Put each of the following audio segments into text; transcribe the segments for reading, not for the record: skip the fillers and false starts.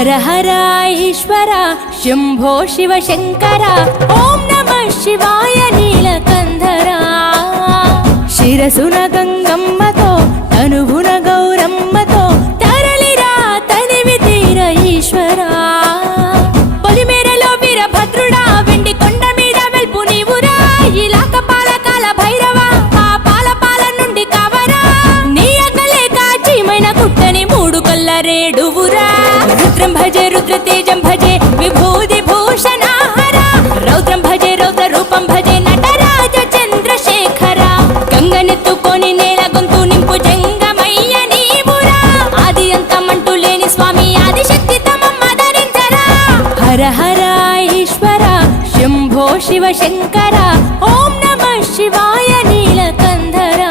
హర హర ఈశ్వర శంభో శివ శంకర ఓం నమః శివాయ నీలకంధర శిరసున గంగమ్మతో తనువున గౌరమ్మతో తరలిరా తనివి తీర ఈశ్వర పొలిమేరలో వీరభద్రుడా వెండి కొండ మీద వెల్పు నీవురా ఇలాక పాలకాల భైరవ పాపాల పాల నుండి కావరా నీ అక్కలే కాచీమైన కుట్టని మూడు కల్ల రేడువురా రుద్రం భజే రుద్ర తేజం భజే విభూది భూషణ హర రౌద్రం భజే రౌద్ర రూపం భజే నటరాజ చంద్రశేఖర గంగనెత్తుకొని నేల గొంతు నింపు జంగమయ్య నీవురా ఆది అంతమంటూ లేని స్వామి ఆదిశక్తి తమమ్మ ధరించరా హర హర ఈశ్వర శంభో శివ శంకర ఓం నమః శివాయ నీలకంధర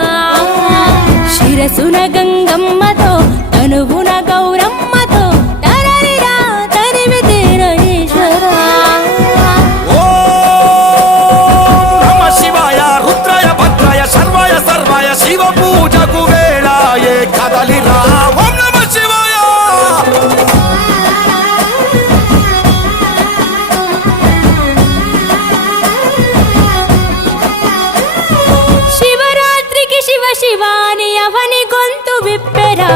శిరసున గంగమ్మతో తనువున గౌరమ్మతో తరలిరా తరివి తీర ఈశ్వర నమ శివాయ రుద్రాయ భద్రాయ సర్వాయ సర్వాయ శివ పూజకు వేళాయే కదలిరా ఓం నమ శివాయ శివరాత్రికి శివ శివాని అవని గొంతు విప్పెరా